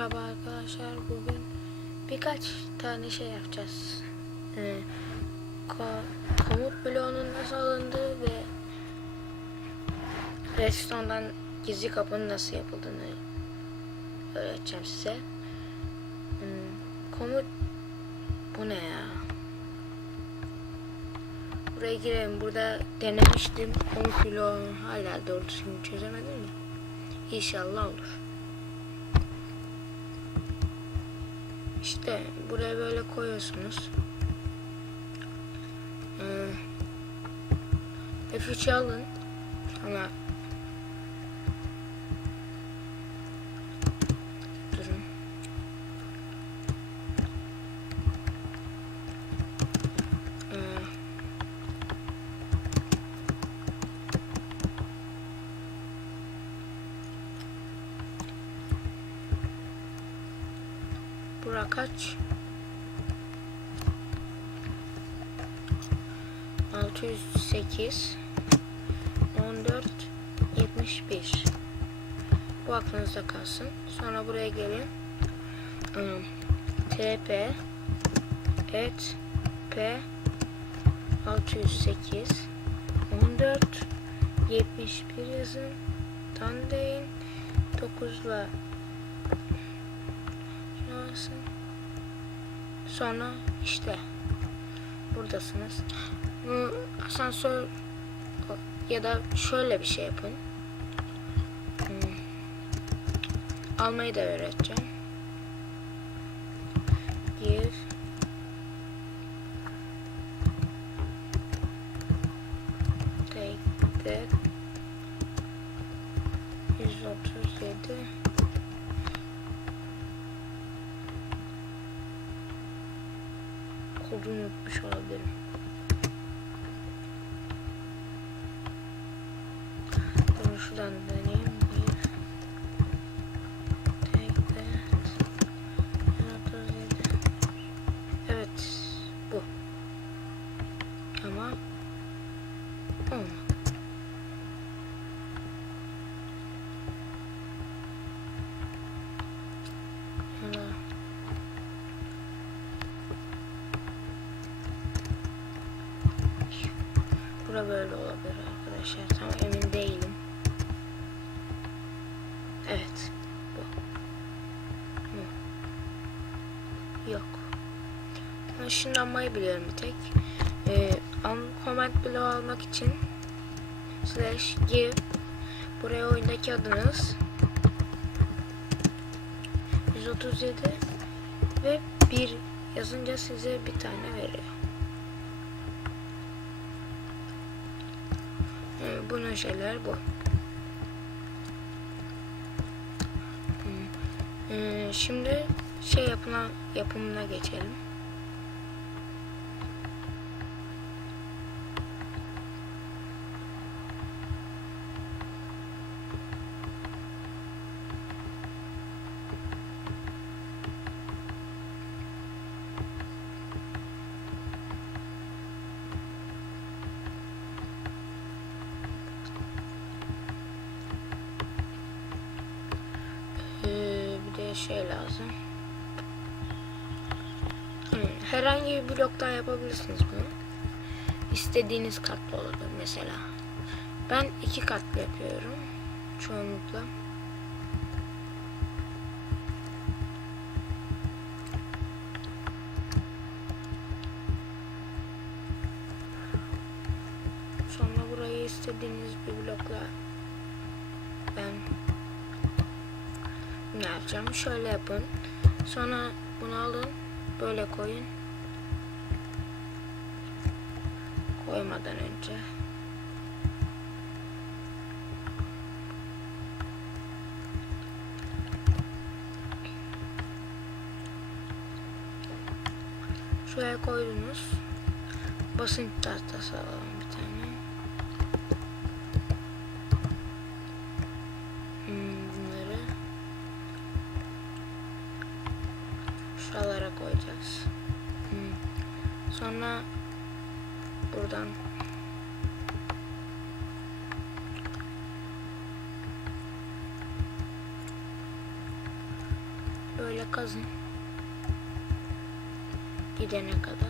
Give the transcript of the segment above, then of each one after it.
Merhaba arkadaşlar. Bugün birkaç tane şey yapacağız. Ee, ko- komut bloğunun nasıl alındığı ve Redstone'dan gizli kapının nasıl yapıldığını öğreteceğim size. Hmm, komut bu ne ya? Buraya girelim. Burada denemiştim. Komut bloğunu hala doğru düzgün çözemedim mi? İnşallah olur. İşte buraya böyle koyuyorsunuz. Ee, F3'ü alın. Sonra durun. Ee, Bura kaç? 608 14 71 Bu aklınızda kalsın. Sonra buraya gelin. Hmm, TP et P 608 14 71 yazın. Tandeyin 9 ile Sonra işte buradasınız. Bu asansör ya da şöyle bir şey yapın. Hmm. Almayı da öğreteceğim. Kodu unutmuş olabilirim. Bunu şuradan deneyeyim. Bir. Take that. 137. Evet. Bu. Ama olmadı. Şöyle. Bura böyle olabilir arkadaşlar. Tam emin değilim. Evet. Bu. Bu. Yok. Ben ışınlanmayı biliyorum bir tek. Ee, am command bloğu almak için slash give buraya oyundaki adınız 137 ve 1 yazınca size bir tane veriyor. Bunun şeyler bu. Hmm. Ee, şimdi şey yapına yapımına geçelim. Ee, bir de şey lazım. Hmm, Herhangi bir bloktan yapabilirsiniz bunu. İstediğiniz katlı olabilir mesela. Ben iki katlı yapıyorum. Çoğunlukla. Sonra burayı istediğiniz bir blokla ben ne yapacağım? Şöyle yapın. Sonra bunu alın. Böyle koyun. Koymadan önce. Şuraya koydunuz. Basınç tahtası alalım bir tane. minha.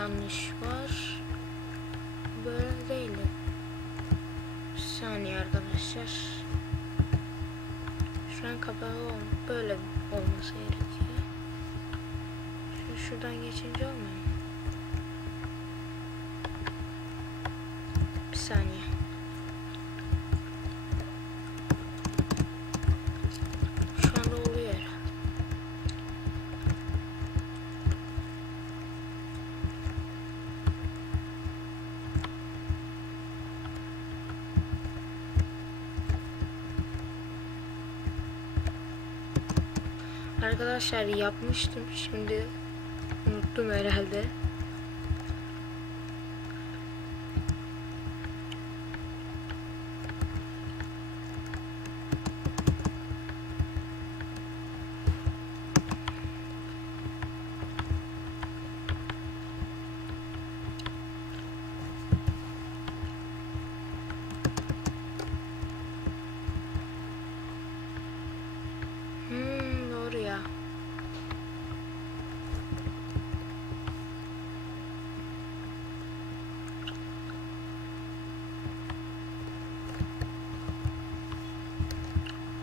Yanlış var. Böyle değildi. Bir saniye arkadaşlar. Şu an kapalı ol böyle olması gerekiyor. Şu şuradan geçince olmuyor mu? Bir saniye. Şu anda oluyor herhalde. Arkadaşlar yapmıştım şimdi unuttum herhalde. Hmm, doğru ya.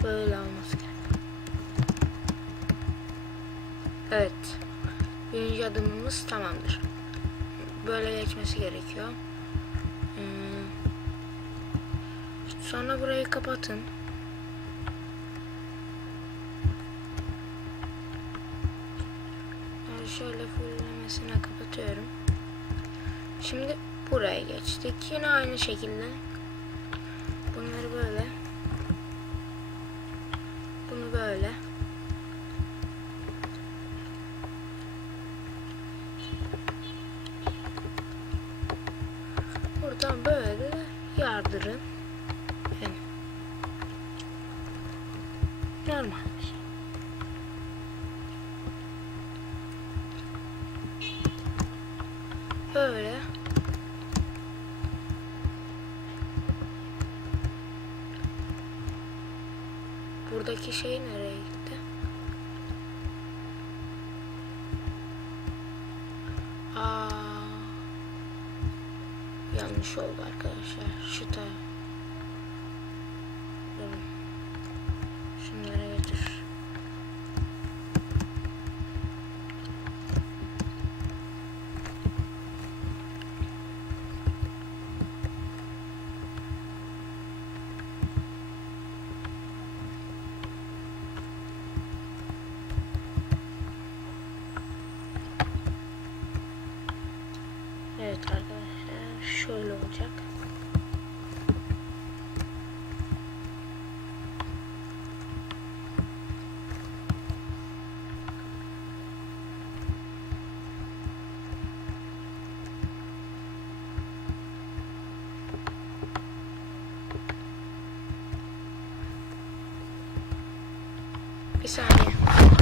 Böyle olması gerek. Evet. Birinci adımımız tamamdır. Böyle geçmesi gerekiyor. Hmm. Sonra burayı kapatın. Şöyle fullemesine kapatıyorum. Şimdi buraya geçtik. Yine aynı şekilde. Bunları böyle. Bunu böyle. Buradan böyle de yardırın. Yani. Normal bir şey. Böyle. Buradaki şey nereye gitti? Aa, yanlış oldu arkadaşlar. Şu ta. Durun. Şunları getir. Evet arkadaşlar şöyle olacak. Bir saniye.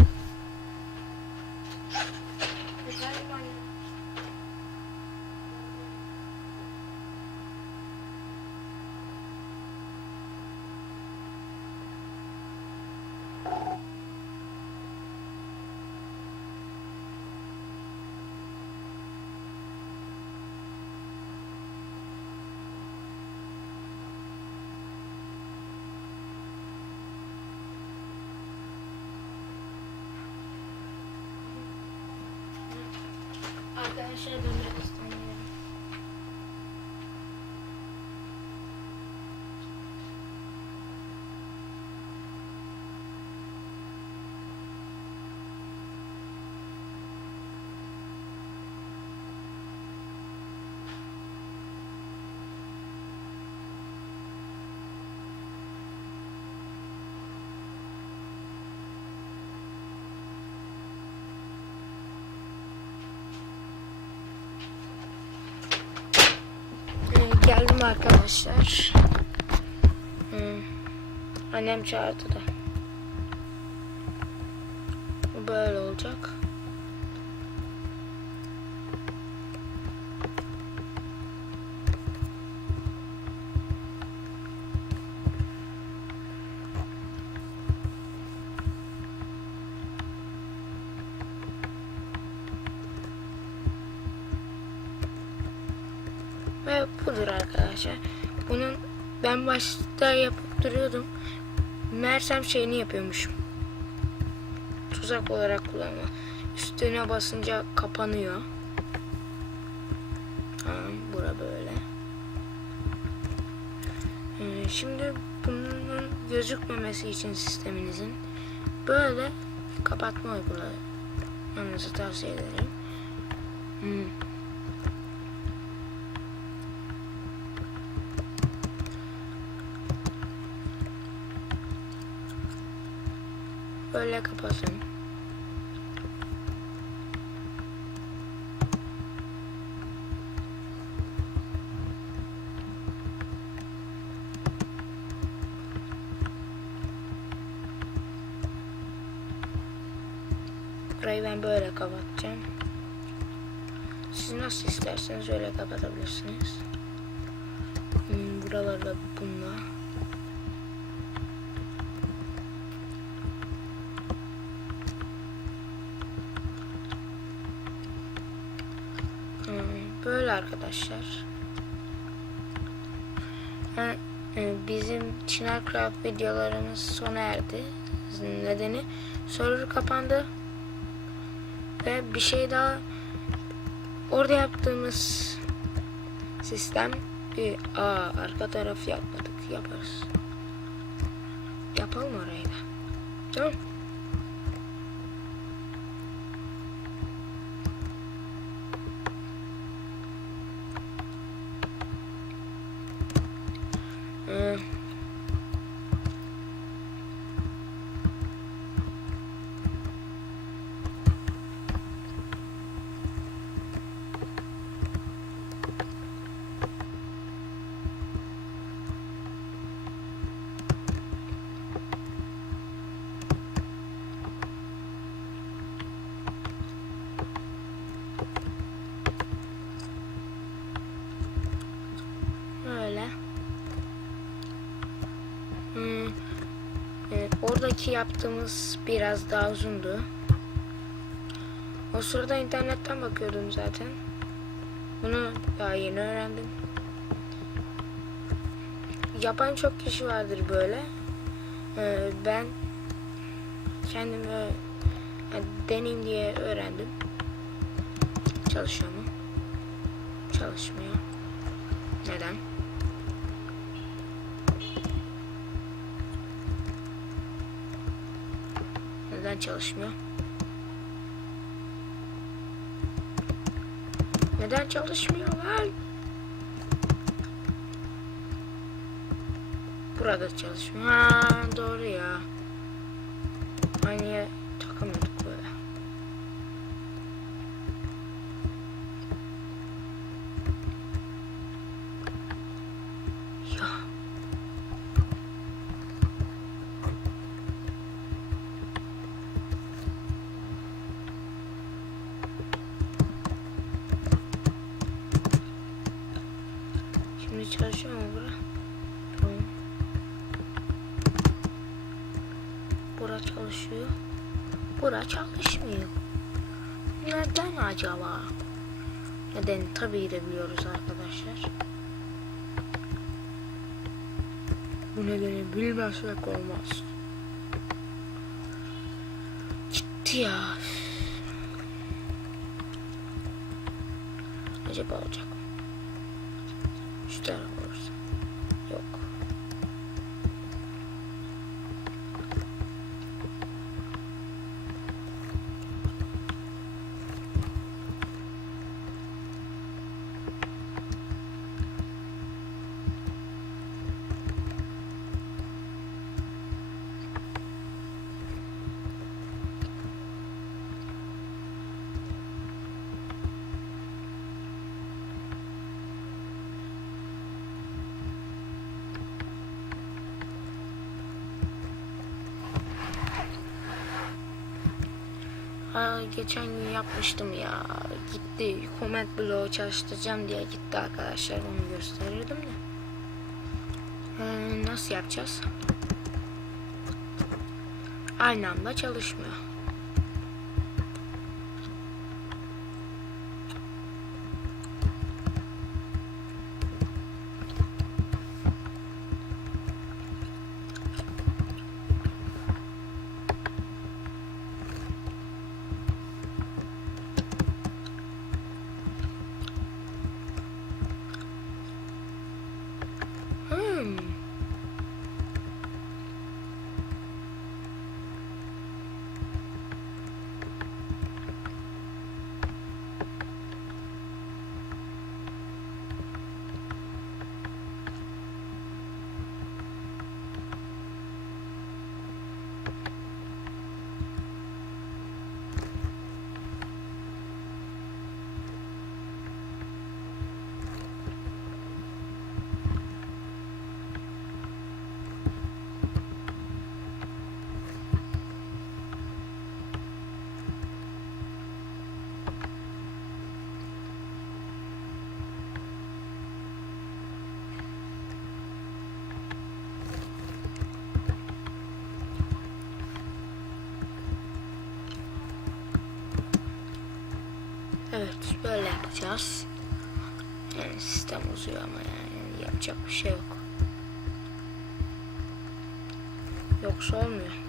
Arkadaşlar dönmek arkadaşlar. Hmm. Annem çağırdı da. Böyle olacak. Duruyordum. Meğersem şeyini yapıyormuşum. Tuzak olarak kullanma. Üstüne basınca kapanıyor. Tamam, bura böyle. Ee, şimdi bunun gözükmemesi için sisteminizin böyle kapatma uygulamanızı tavsiye ederim. Hmm. Böyle kapatın. Burayı ben böyle kapatacağım. Siz nasıl isterseniz öyle kapatabilirsiniz. Hmm, buralarda bununla. Hmm, Böyle arkadaşlar. Ha, e, Bizim Çınar Craft videolarımız sona erdi. Nedeni server kapandı. Ve bir şey daha orada yaptığımız sistem bir aa arka taraf yapmadık yaparız. Yapalım orayı da. Tamam. Ee, Öyle. Hmm, oradaki yaptığımız biraz daha uzundu. O sırada internetten bakıyordum zaten. Bunu daha yeni öğrendim. Yapan çok kişi vardır böyle. Ee, ben kendim ö- yani deneyim diye öğrendim. Çalışıyor mu? Çalışmıyor. Neden? Neden çalışmıyor? Neden çalışmıyor lan? Burada çalışmıyor. Ha doğru ya. Aynı yere takamıyorduk böyle. Ya. Şimdi çalışıyor mu bura? Tamam. Bura çalışıyor. Bura çalışmıyor. Neden acaba? Neden tabii de biliyoruz arkadaşlar. Bu nedeni bilmezsek olmaz. Gitti ya. Acaba olacak Aa, geçen gün yapmıştım ya. Gitti. Comment bloğu çalıştıracağım diye gitti arkadaşlar. Onu gösterirdim de. Ee, nasıl yapacağız? Aynı anda çalışmıyor. Hmm. Evet böyle yapacağız. Yani sistem uzuyor ama yani yapacak bir şey yok. Yoksa olmuyor.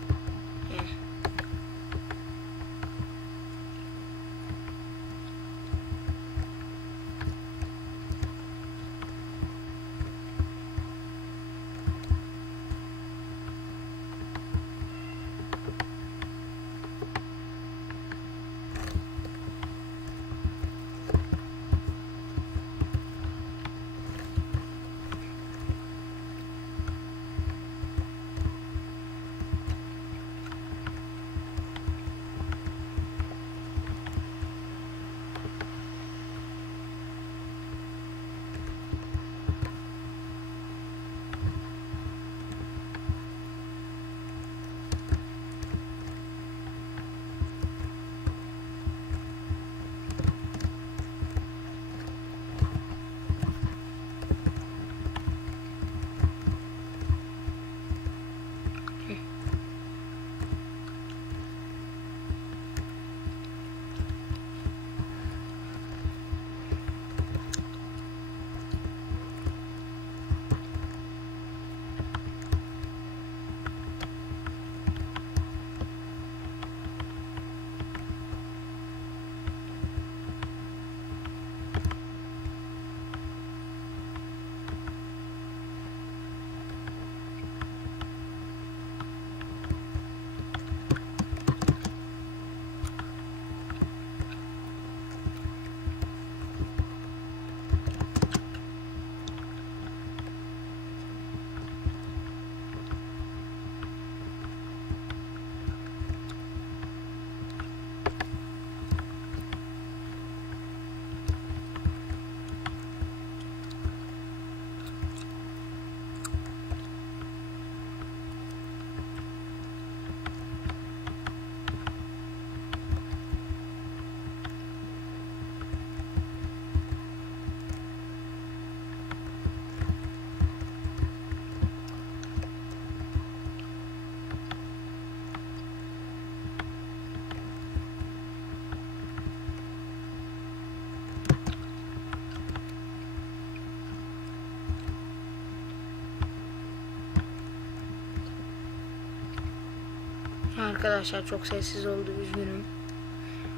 Arkadaşlar çok sessiz oldu üzgünüm.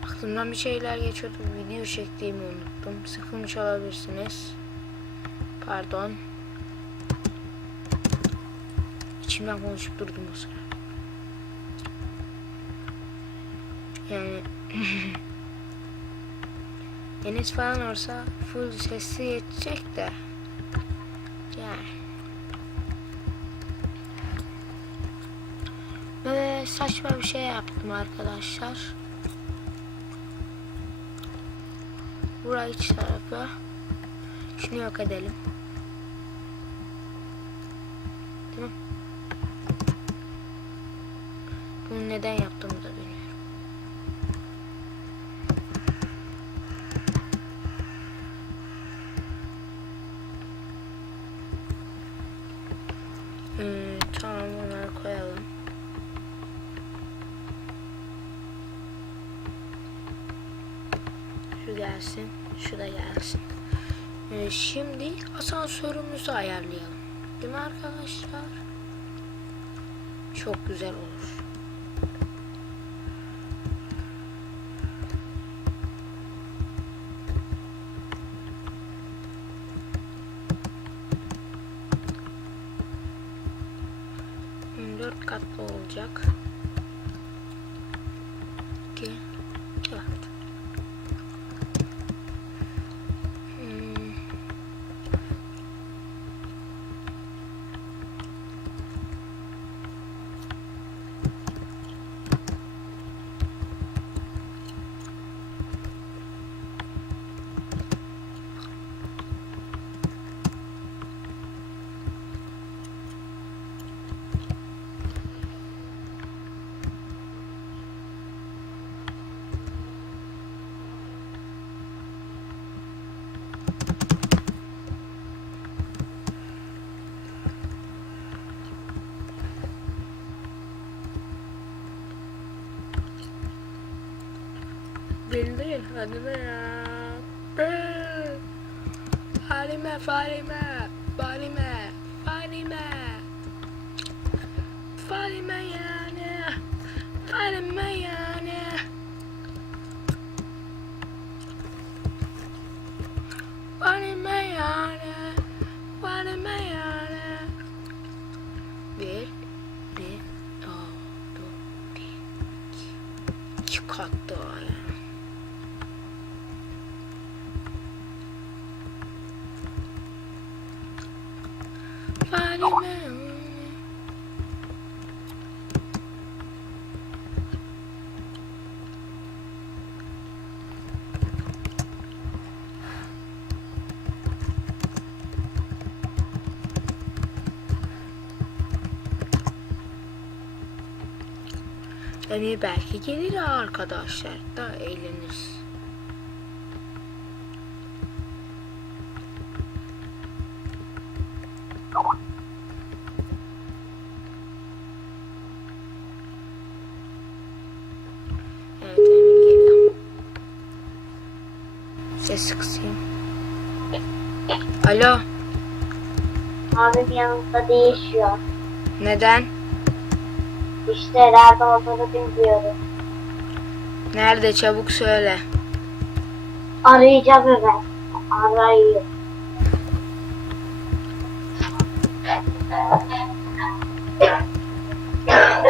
Aklımdan bir şeyler geçiyordu. Video çektiğimi unuttum. Sıkılmış olabilirsiniz. Pardon. İçimden konuşup durdum o sıra. Yani Deniz falan olsa full sesi yetecek de. Yani. Böyle saçma bir şey yaptım arkadaşlar. Burayı iç tarafı. Şunu yok edelim. Tamam. Bunu neden yaptığımı da gelsin. Ee, şimdi asansörümüzü ayarlayalım. Değil mi arkadaşlar? Çok güzel olur. Fatima, Fatima, Fatima, Fatima, Fatima. Yani belki gelir arkadaşlar da eğleniriz. Abim yanımda değişiyor. Neden? İşte nerede olduğunu bilmiyorum. Nerede çabuk söyle. Arayacağım hemen. Arayayım.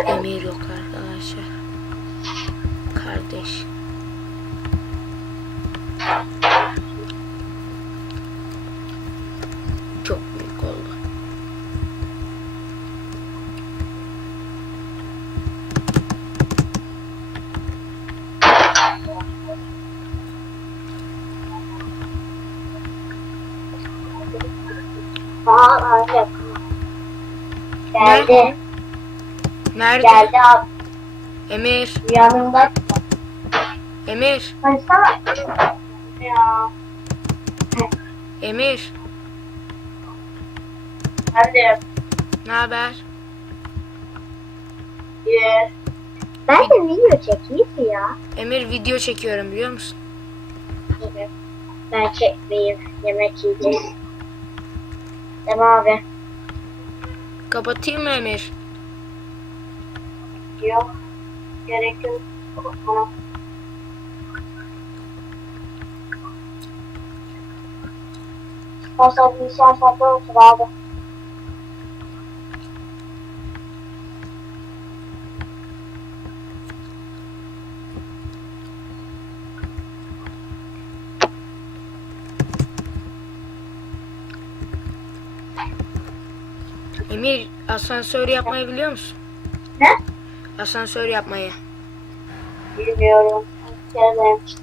Emir yok arkadaşlar. Kardeş. Çok büyük oldu. Aa ancak. Geldi. Nerede? Geldi abi. Emir. Yanımda. Emir. Hani sana. Ya. Emir. De Ne haber? yapıyorum. Ben de video çekeyim ya. Emir video çekiyorum biliyor musun? Ben çekmeyeyim. Yemek yiyeceğiz. Değil mi abi? Kapatayım mı Emir? Yok. Gerek yok. Varsa bilgisayar saatte otur abi. Emir asansör yapmayı biliyor musun? Ne? Asansör yapmayı. Bilmiyorum.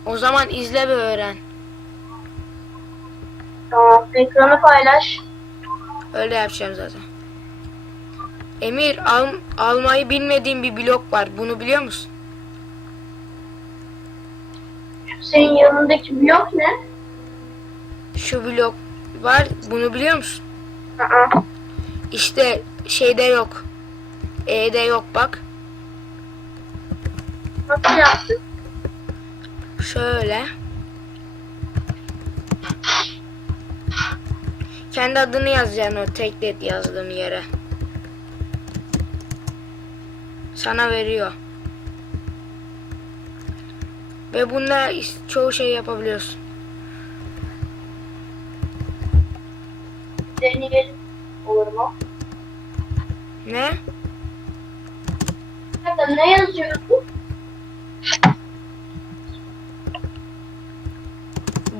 O zaman izle ve öğren. Tamam. Ekranı paylaş. Öyle yapacağım zaten. Emir al, almayı bilmediğim bir blok var. Bunu biliyor musun? Senin yanındaki blok ne? Şu blok var. Bunu biliyor musun? Aa. İşte şeyde yok. E'de yok bak. Nasıl yaptın? Şöyle. Kendi adını yazacaksın o teklet yazdığın yere. Sana veriyor. Ve bununla çoğu şey yapabiliyorsun. Deneyelim. Olur mu? Ne? Hatta ne yazıyorsun?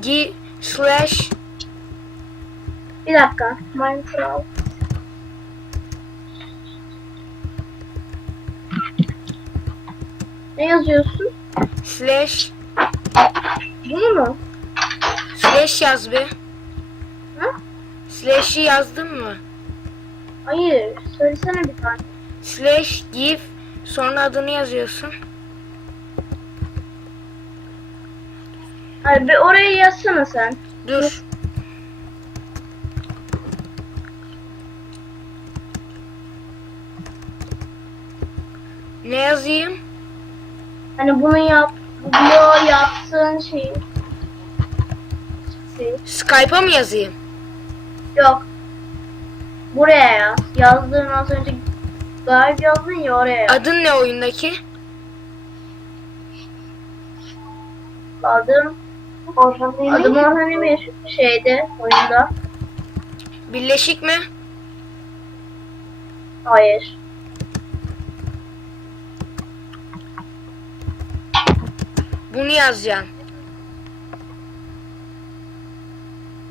G slash Bir dakika. Minecraft. Ne yazıyorsun? slash Bunu mu? slash yaz bir. Hı? Slash'i yazdın mı? Hayır. Söylesene bir tane. Slash give sonra adını yazıyorsun. Hayır bir oraya yazsana sen. Dur. Ne yazayım? Hani bunu yap, bu yaptığın şeyi. Şey. Skype'a mı yazayım? Yok. Buraya yaz. Yazdığın az önce gayet yazdın ya oraya yaz. Adın ne oyundaki? Adım Adım Orhan Emir şeyde oyunda. Birleşik mi? Hayır. Bunu yazacaksın.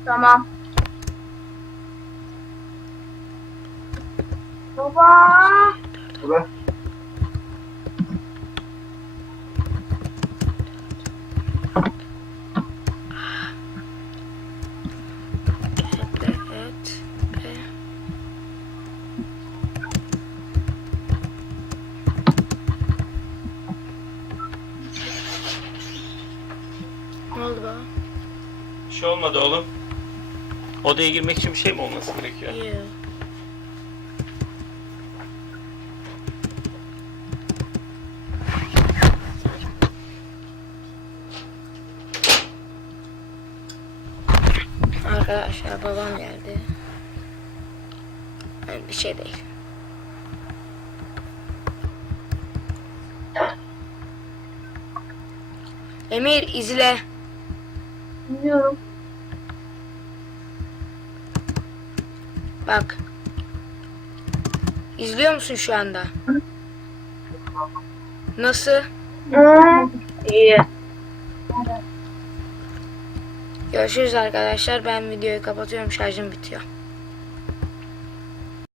Tamam. Baba. Baba? Bir şey olmadı oğlum. Odaya girmek için bir şey mi olması gerekiyor? İyi. Babam geldi. Yani bir şey değil. Emir izle. Bilmiyorum. Bak. İzliyor musun şu anda? Nasıl? İyi. Görüşürüz arkadaşlar. Ben videoyu kapatıyorum. Şarjım bitiyor.